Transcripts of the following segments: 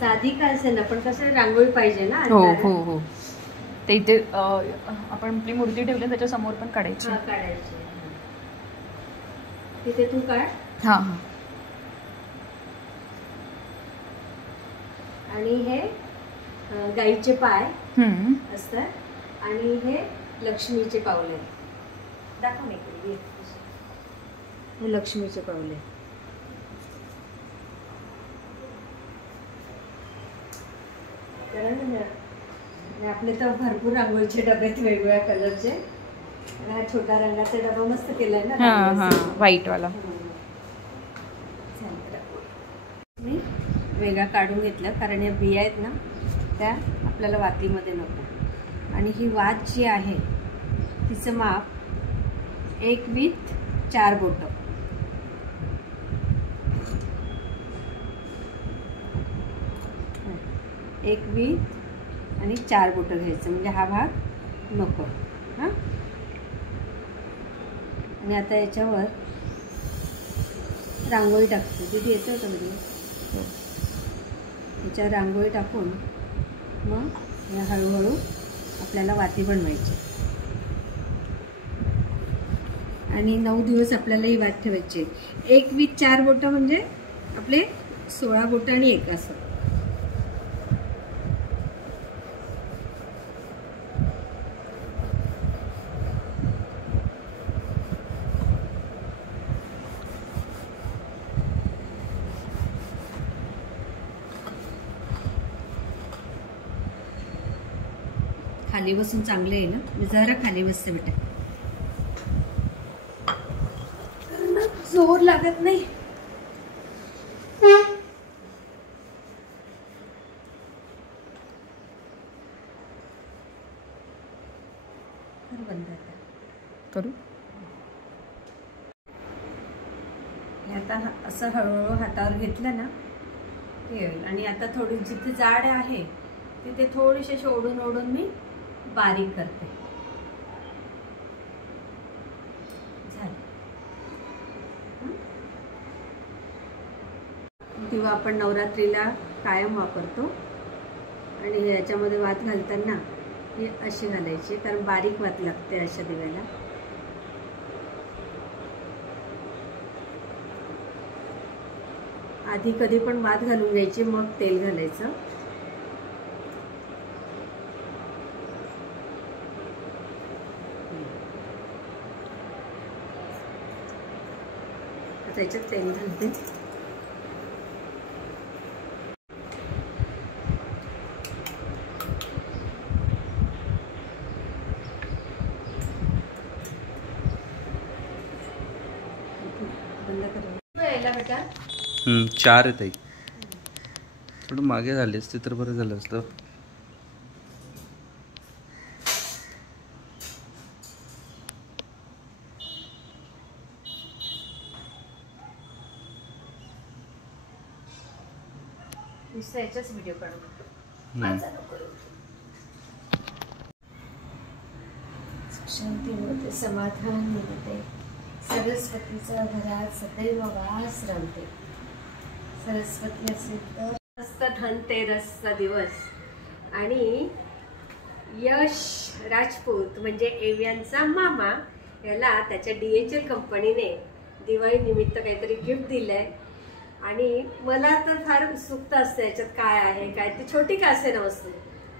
साधी का असेल ना, पण कसं रांगोळी पाहिजे ना. हो हो हो. ते इथे आपण आपली मूर्ती ठेवली त्याच्या समोर पण काढायची. काढायची तिथे तू काढ. हा हा. आणि हे गाईचे पाय असतात आणि हे लक्ष्मीचे पावले. दाखव ना इकडे. हे लक्ष्मीचे पावले. कारण आपले तर भरपूर रांगोळीचे डबे आहेत वेगवेगळ्या कलरचे. हा छोटा रंगाचा डबा मस्त केलाय ना, व्हाईट वाला. मी वेगळा काढून घेतलं कारण या बिया आहेत ना त्या आपल्याला वातीमध्ये नको. आणि ही वात जी आहे तिचं माप 1 with 4 बोटं. एक with आणि 4 बोटं घ्यायचं, म्हणजे हा भाग नको. हां. आणि आता याच्यावर रांगोळी टाकते. तिथे येतं का म्हणजे याच्यावर रांगोळी टाकून मग या हळूहळू आपल्याला वाती बनवायची. आणि 9 दिवस आपल्याला ही वात ठेवायची. 1 with 4 बोटं म्हणजे आपले 16 बोटं आणि 1 असं. खाली बसून चांगले आहे ना. मी जरा खाली बसते बेटा, जोर लागत नाही. बंद करू. आता असं हळूहळू हातावर घेतलं ना हे होईल. आणि आता थोडी जिथे जाड आहे तिथे थोडीशी अशी ओढून ओढून मी बारीक करते. किंवा आपण नवरात्रीला कायम वापरतो. आणि याच्यामध्ये वात घालताना ही अशी घालायची कारण बारीक वात लागते अशा दिव्याला. आधी कधी पण वात घालून घ्यायची मग तेल घालायचं. त्याच्यात तेल घालते. बंद कर. यायला बेटा 4 आहेत आई. थोडं मागे झाले असते तर बरं झालं असतं. याचाच व्हिडिओ काढू. शांती मिळते, समाधान मिळते. सरस्वतीचा घरात सदैव वास रमते. सरस्वती असेल तर मस्त धनतेरसचा दिवस. आणि यश राजपूत म्हणजे एव्यांचा मामा याला त्याच्या DHL कंपनीने दिवाळी निमित्त काहीतरी गिफ्ट दिलंय. आणि मला तर फार उत्सुकता असते याच्यात काय आहे काय. ती छोटी का असे ना वस्तू,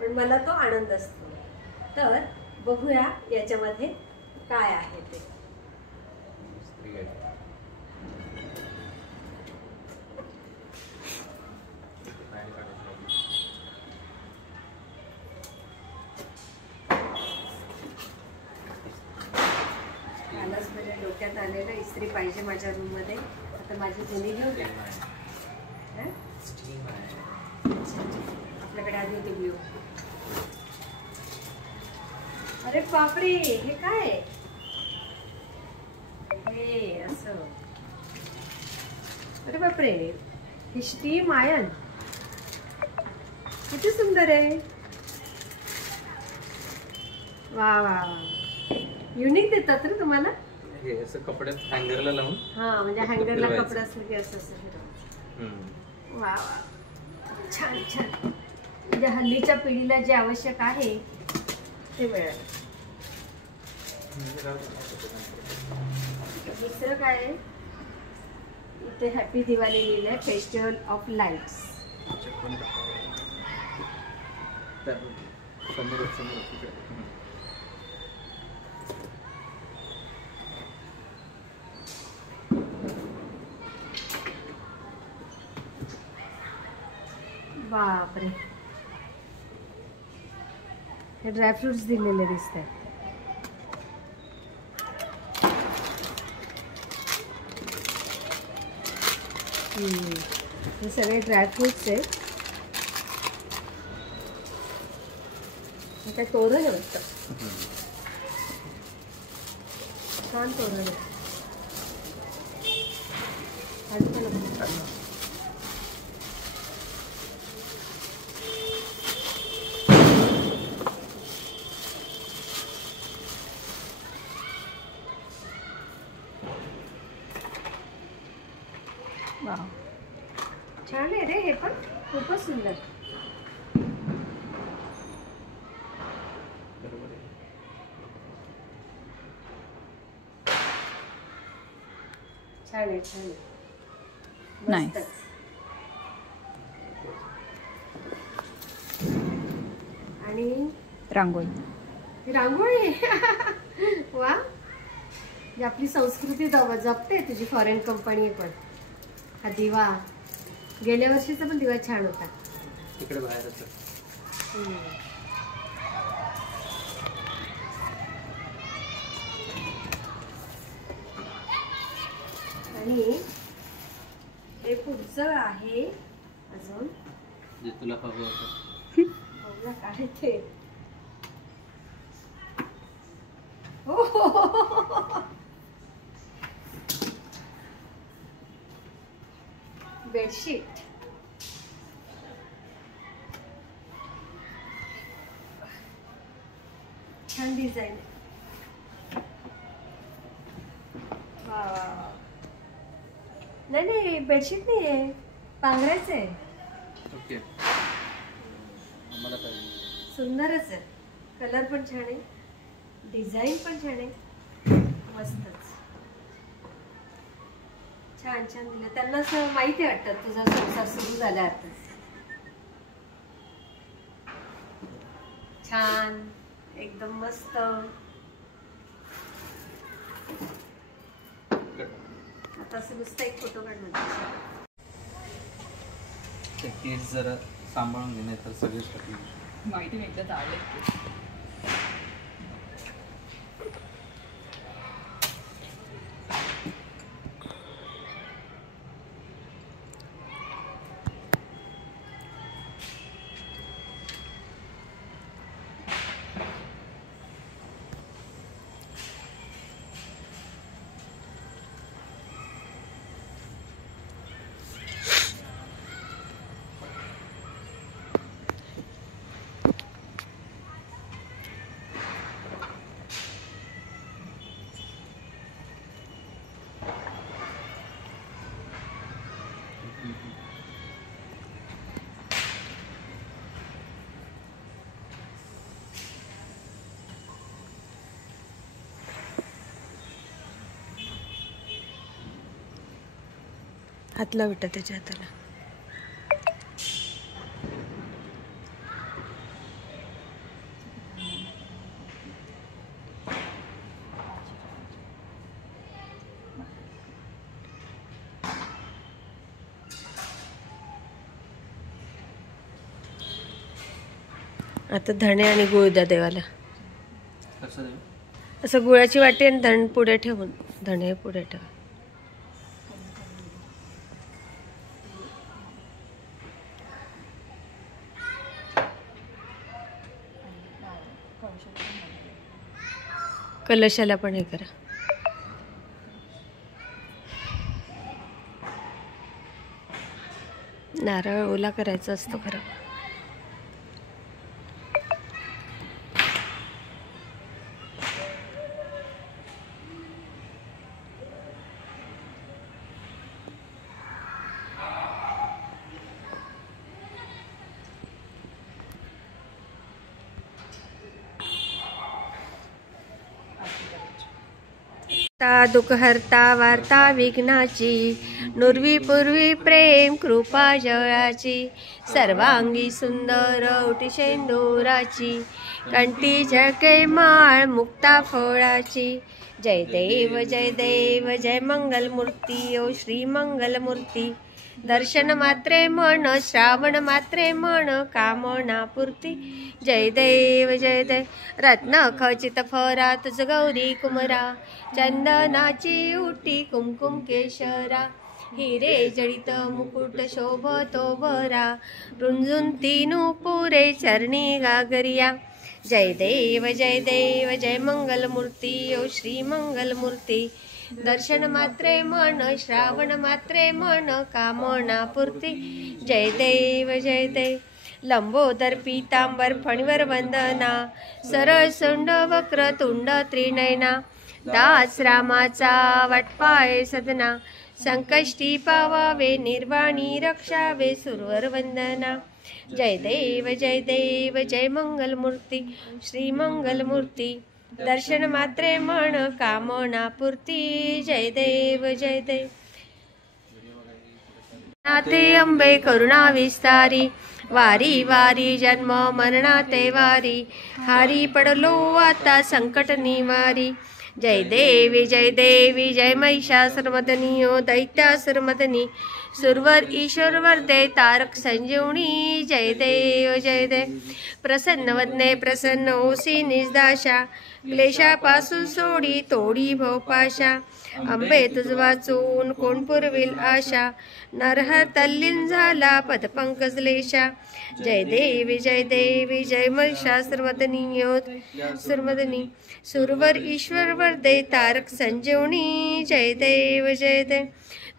पण मला तो आनंद असतो. तर बघूया याच्यामध्ये काय आहे ते. कालच माझ्या डोक्यात आलेलं इस्त्री पाहिजे माझ्या रूम मध्ये. आता माझी जुनी घेऊन द्या. आपल्याकडे आधी होती ब्ल्यू. अरे बापरे, हे काय हे असं. अरे बापरे, ही स्टीम आयन किती सुंदर आहे. वा वा, युनिक देतात रे तुम्हाला. असं कपड्यात हँगरला लावून. हा म्हणजे हँगरला कपडा असलं की असं असं. वा वा, छान छान म्हणजे हल्लीच्या पिढीला जे आवश्यक आहे ते मिळालं. दुसरं काय आहे इथे हॅपी दिवाळी लिहिलंय, फेस्टिवल ऑफ लाईट्स. बापरे, हे ड्रायफ्रुट्स दिलेले दिसत आहेत. हे सगळे ड्रायफ्रुट्स आहेत. काय तोरण आहे वाटतं, छान तोरण आहे. वाव. छान आहे रे, हे पण खूपच सुंदर. छान आहे, छान आहे. Nice. मस्तच. आणि रांगोळी. रांगोळी वा, जी आपली संस्कृती जपते. तुझी फॉरेन कंपनी आहे पण. हा दिवा गेल्या वर्षीचा पण दिवा छान होता. तिकडे बाहेरच. आणि हे पुढचं आहे अजून जे तुला हवं होतं. बघा काय ते. हो, बेडशीट. छान डिझाईन. नाही नाही, बेडशीट नाही आहे, पांघरायचं आहे. ओके, मला पाहिजे. सुंदरच आहे. कलर पण छान आहे, डिझाईन पण छान आहे. मस्तच. छान छान दिलं त्यांना. असं माहिती वाटतं तुझा संसार सुरू झाला आता. छान, एकदम मस्त. आता असं नुसतं एक फोटो काढणार. ते केस जरा सांभाळून घेणे तर सगळेच टाकले. माहिती नाही एकदा चालले. हातला विटा त्याच्या हाताला. आता धणे आणि गुळ द्या देवाला. कसं देऊ? असं गुळाची वाटी आणि धण पुढे ठेवून धणे पुढे ठेवा. कलशाला पण हे करा. नारळ ओला करायचा असतो खरं. दुःखहर्ता वार्ता विघ्नाची, नुर्वी पूर्वी प्रेम कृपा जयाची, सर्वांगी सुंदर ओटी शेंदुराची, कंठी झळके माळ मुक्ता फळाची. जय देव जय मंगलमूर्ती ओ श्री मंगलमूर्ती. दर्शन मात्रे मन श्रावण मात्रे मन कामना पूर्ती. जय देव रत्न खचित फरा तुझ गौरी कुमरा, चंदनाची उटी कुमकुम केशरा, हिरे जडित मुकुट शोभतो बरा, रुंजून तीनू पुरे चरणी गागरिया. जय देव जय मंगलमूर्ती ओ श्री मंगलमूर्ती. दर्शन मात्रे मन श्रावण मात्रे मन कामना पूर्ती. जय देव लंबोदर पीतांबर फणीवर वंदना, सरळ सोंड वक्र तुंड त्रिनयना, दास रामाचा वाटपाय सदना, संकष्टी पावावे निर्वाणी रक्षावे सुरवर वंदना. जय देव जय मंगलमूर्ती श्री मंगलमूर्ती. दर्शन मात्रे मन कामना पूर्ती. जय देव नाथे अंबे करुणा विस्तारी, वारी वारी जन्म मरणाते वारी, हारी पडलो आता संकट निवारी. जय देवी जय महिषासुरमर्दिनी ओ दैत्यासुरमर्दिनी, सुरवर ईश्वर वरदे तारक संजीवनी. जय देव प्रसन्न वदने प्रसन्न ओसी निजदाशा, क्लेशापासून सोडी तोडी भवपाशा, अंबे तुझ वाचून कोण पुरविल आशा, नरहर तल्लीन झाला पदपंकज लेशा. जय देवी जय महिषासुरमर्दिनी ओ सुरमर्दिनी, सुरवर ईश्वर वरदे तारक संजीवनी. जय देव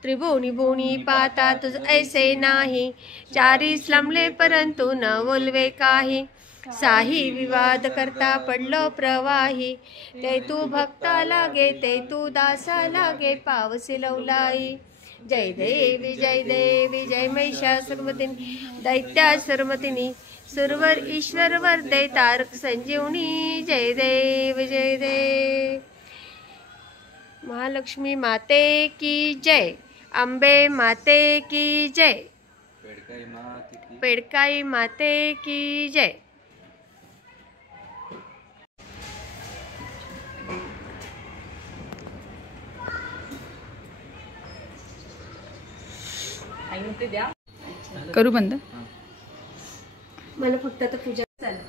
त्रिभुवनी भुवनी पाता तुझ ऐसे नाही, चारीस लांबले परंतु न बोलवे काही, साही विवाद करता पडलो प्रवाही, ते तू भक्ता लागे ते तू दासा लागे पावसी लवलाई. जय देवी जय महिषासुरमर्दिनी दैत्यासुरमर्दिनी, सुरवर ईश्वर वरदे तारक संजीवनी. जय देव महालक्ष्मी माते की जय, अंबे माते की जय, पेडकाई माते की जय. करू बंद. मला फक्त आता पूजा चालेल.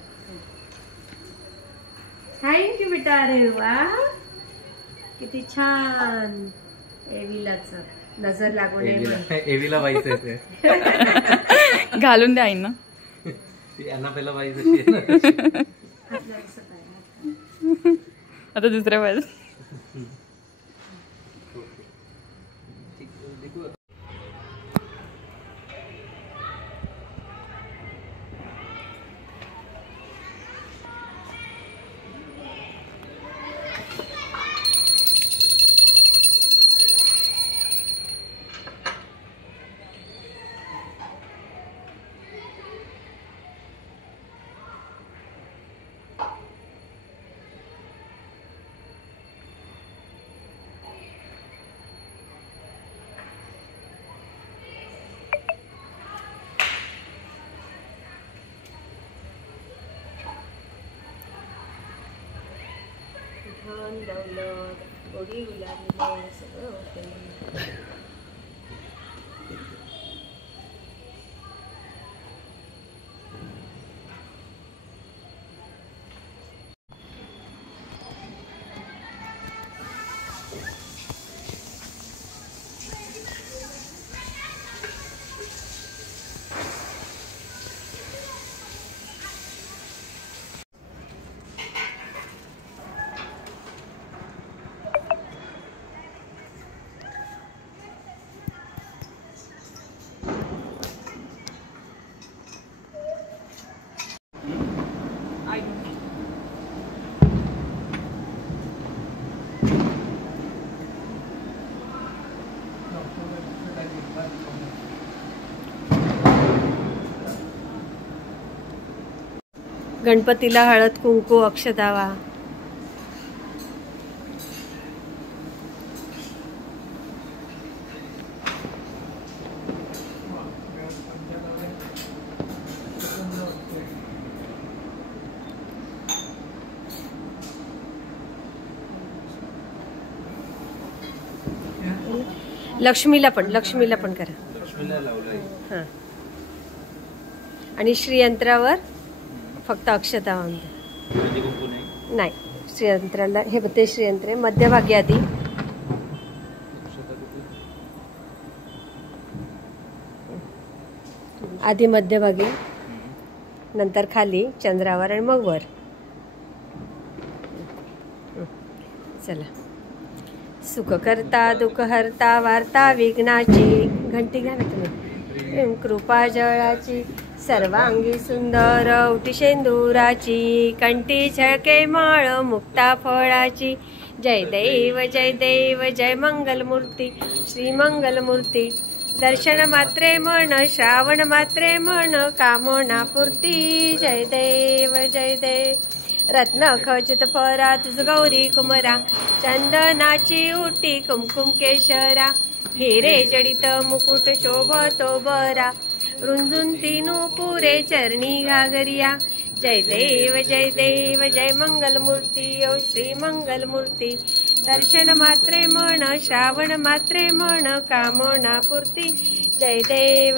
थँक्यू बेटा. अरे वा किती छान. एविलाच नजर लागू नये एविला व्हायचं घालून द्या आईना. यांना पहिला व्हायचं आता दुसऱ्या वेळेस. दौलत गोडी गुलाबी सगळं होतं. गणपतीला हळद कुंकू अक्षदावा. लक्ष्मीला पण करा. हां. आणि श्रीयंत्रावर फक्त अक्षता वाहून नाही. श्रीयंत्राला हे ते श्रीयंत्र आहे मध्यभागी आधी. आधी मध्यभागी, नंतर खाली चंद्रावर आणि मग वर. चला. सुख करता दुःख हरता वार्ता विघ्नाची, घंटी घ्या ना तुम्ही. कृपा जळाची सर्वांगी सुंदर उटी शेंदुराची, कंठी झळके माळ मुक्ता फळाची. जय देव जय मंगलमूर्ती श्री मंगलमूर्ती. दर्शन मात्रे म्हण श्रावण मात्रे म्हण कामना पूर्ती. जय देव रत्न खचित परा तुझ गौरी कुमरा, चंदनाची उटी कुमकुम केशरा. हिरे जडित मुकुट शोभतो बरा, रुंजून तीनू पुरे चरणी घागरिया. जय देव जय मंगलमूर्ती ओ श्री मंगलमूर्ती. दर्शन मात्रे म्हण श्रावण मात्रे म्हण कामना पूर्ती. जय देव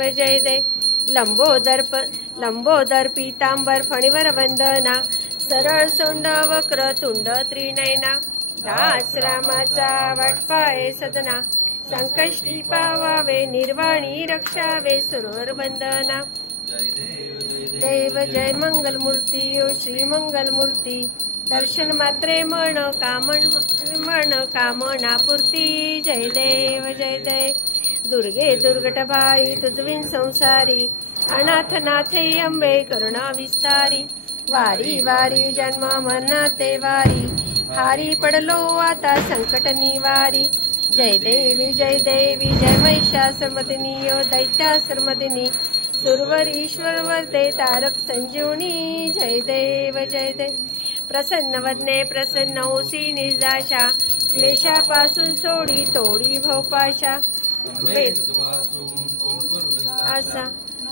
लंबोदर पीतांबर फणीवर वंदना, सरळ सोंड वक्र तुंड त्रिनयना. दास रामाचा वाटपाये सदना, संकष्टी पावावे निर्वाणी रक्षावे सुरवर वंदना. देव जय मंगलमूर्ती ओ श्री मंगलमूर्ती. दर्शन मात्रे म्हण कामना पूर्ती. जय देव दुर्गे दुर्गट भाई तुझविन संसारी, अनाथ नाथे अंबे करुणा विस्तारी. वारी जन्म मरणाते वारी, हारी पडलो आता संकट निवारी. जय देवी जय महिषासुरमर्दिनी ओ दैत्यासुरमर्दिनी. सुरवर ईश्वर वरदे तारक संजीवनी. जय देव प्रसन्न वदने प्रसन्न होसी निर्दाशा, क्लेशापासून सोडी तोडी भवपाशा. असा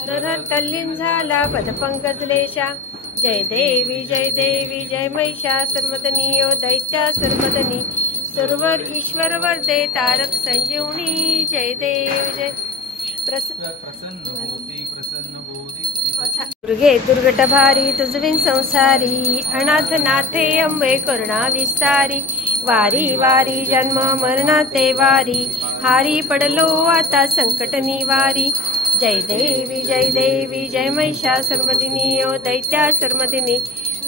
नर तल्लीन झाला पदपंकजलेशा. जय देवी जय महिषासुरमर्दिनी ओ दैत्यासुरमर्दिनी. सुरवर ईश्वर वरदे तारक संजीवनी. जय देव दुर्गे दुर्गट भारी तुझविन संसारी, अनाथ नाथे अंबे करुणा विस्तारी. वारी जन्म मरणाते वारी, हारी पडलो आता संकट निवारी. जय देवी जय महिषासुरमर्दिनी ओ दैत्यासुरमर्दिनी.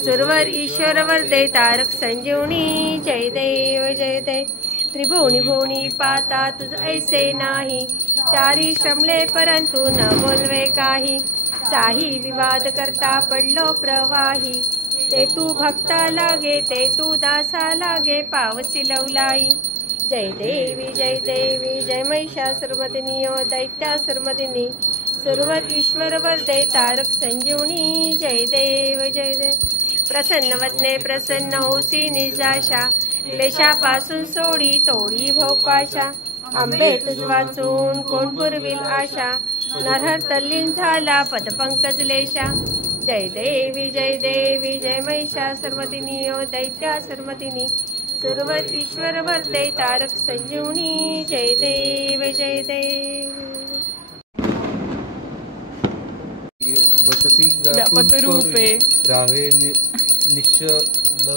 सुरवर ईश्वर वरदे तारक संजीवनी. जय देव त्रिभुवनी भुवनी पाता तुझ ऐसे नाही, चारी श्रमले परंतु न बोलवे काही. साही विवाद करता पडलो प्रवाही, ते तू भक्ता लागे ते तू दासा लागे पावसी लवलाई. जय देवी जय महिषासुरमर्दिनी ओ दैत्यासुरमर्दिनी. सुरवर ईश्वर वरदे तारक संजीवनी. जय देव प्रसन्न वदने प्रसन्न होसी निर्दाशा, क्लेशापासून सोडी तोडी भवपाशा. आंबे तुझ वाचून कोण पुरविल आशा, नरहर तल्लीन झाला पदपंकजलेशा. जय देवी जय महिषासुरमर्दिनी ओ दैत्यासुरमर्दिनी. सुरवर ईश्वर वरदे तारक संजीवनी. जय देव वसती व्यापक रूपे राहे निश्चल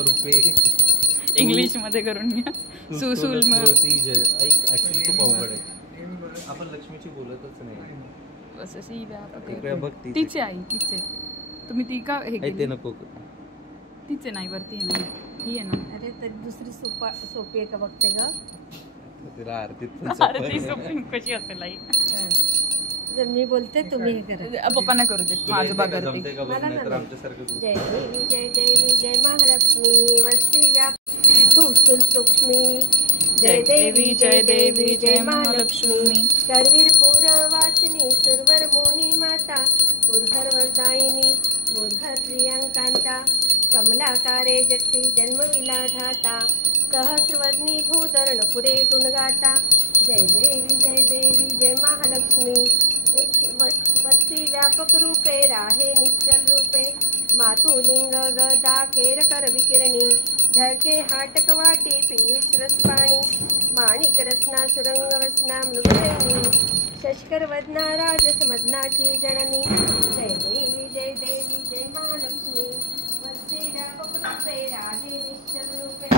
रूपे. इंग्लिश मध्ये करून घ्या. सुसूल ऍक्च्युली खूप अवघड आहे. आपण लक्ष्मीची बोलतच नाही. तिचे आई तिचे. तुम्ही ती का हे ते नको. तिचे नाही वरती नाही ही आहे ना. अरे तर दुसरी सोपी आहे का बघते ग. आरती सोपी कशी असेल आई. जर मी बोलते तुम्ही हे करा. पप्पांना करू देत माझं बघा. जय देवी जय महालक्ष्मी वस्ती व्याप तू सूक्ष्मी. जय देवी जय महालक्ष्मी. करवीर पूरवासिनी सुरवर मोनी माता, पुरहर वरदायिनी मुरहर प्रियांकांता. कमलाकारे जठी जन्मविला धाता, सहस्रवदनी भूधरण पुरे गुणगाता. जय देवी जय महालक्ष्मी. वस्ती व्यापक रूपे राहे निश्चल रूपे, मातुलिंग गदा खेर कर विकिरणी. झळके हाटक वाटे पियुष रस पाणी माणिक रसना सुरंग वसना मृगधनी शशकर वदना राजस मदनाची जननी जय देवी जय महालक्ष्मी वस्ते व्यापक रूपे राहे निश्चल रूपे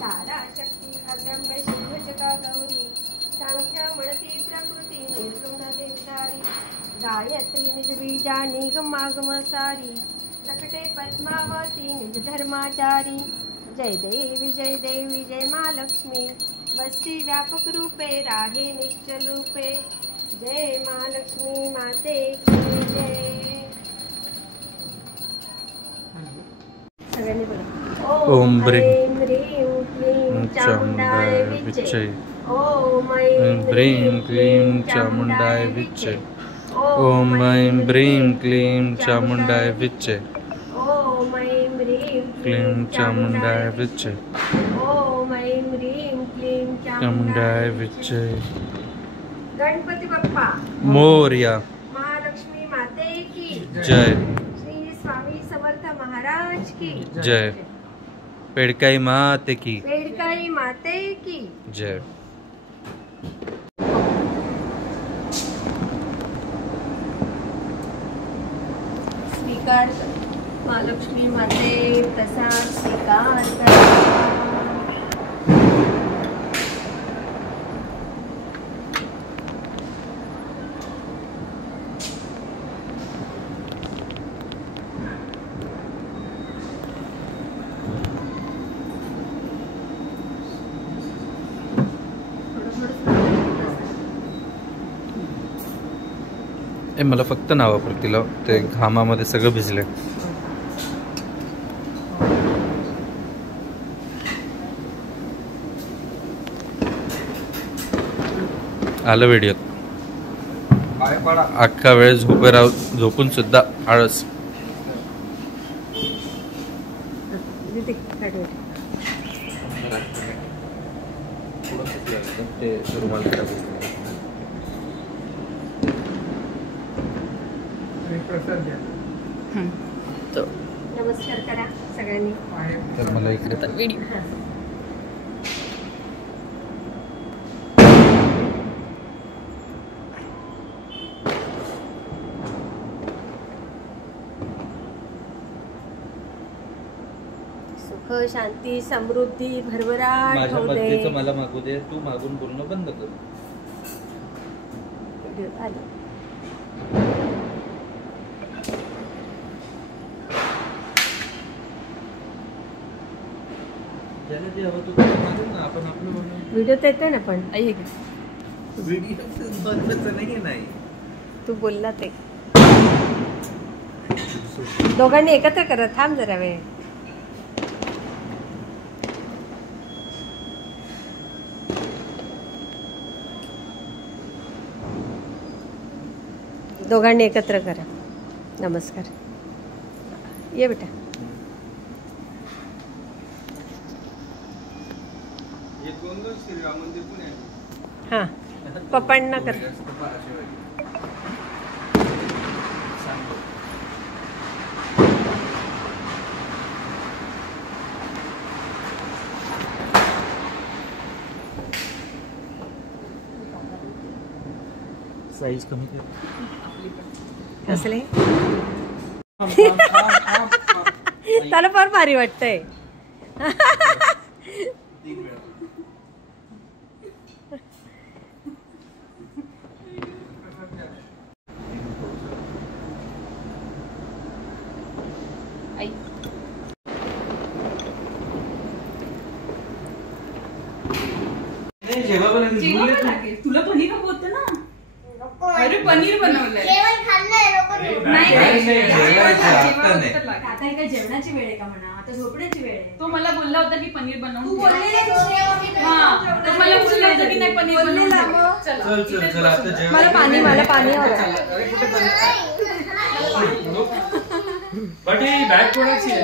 तारा शक्ती अगम्य शिवजका गौरी सांख्या म्हणती प्रकृती निर्गुण देवदारी गायत्री निज बीजा निगमागम सारी प्रकटे पद्मावती निज धर्माचारी जय देवी जय महालक्ष्मी वस्ती व्यापक रूपे राहे निश्चल रूपे जय महालक्ष्मी माते की जय. सगळ्यांनी बोला ओम ऐं ह्रीं क्लीं चामुंडाय विच्चे. ओम ऐं ह्रीं क्लीं चामुंडाय विच्चे. ओम ऐं ह्रीं क्लीं चामुंडाय विच्चे. ओम ऐं ह्रीं क्लीं चामुंडाय विच्चे. ओम ऐं ह्रीं क्लीं चामुंडाय विच्चे. गणपती बाप्पा मोरया. महालक्ष्मी माते की जय. श्री स्वामी समर्थ महाराज की जय. पेडकाई माते की वेडकाई माते की जय. स्वीकार कर. महालक्ष्मी माते प्रसाद स्वीकार करा. मला फक्त नावापुरती लाव. ते घामामध्ये सगळं भिजले. आलं व्हिडिओ. अख्खा वेळ झोपून सुद्धा आळस. नमस्कार करा सगळ्यांनी. तर मला इकडे व्हिडिओ सुख शांती समृद्धी भरभराट माझ्या होऊ मर्जीचं दे. मला मागू दे. तू मागून बोलणं बंद कर. व्हिडिओ आले. ज्याला जे हवं तू मागून ना. आपण आपलं बोलणं. व्हिडिओ येते ना पण ऐक व्हिडिओ बंदच नाही. तू बोलला ते दोघांनी एकत्र करा. थांब जरा वेळ. दोघांनी एकत्र करा. नमस्कार. ये बेटा. हां पप्पांना कर. साईज कमी कसले त्याला फार भारी वाटतंय. तुला पनीर नको होतं ना. अरे पनीर बनवलंय. आता काय जेवणाची वेळ आहे का म्हणा. आता झोपण्याची वेळ आहे. तो मला बोलला होता की पनीर बनवून तू ठेव. बोललेली हा तो मला बोलला होता की नाही पनीर बनवून ठेव. चला, इथेच बसू. मला पाणी हवं. बट ही बॅग कोणाची आहे?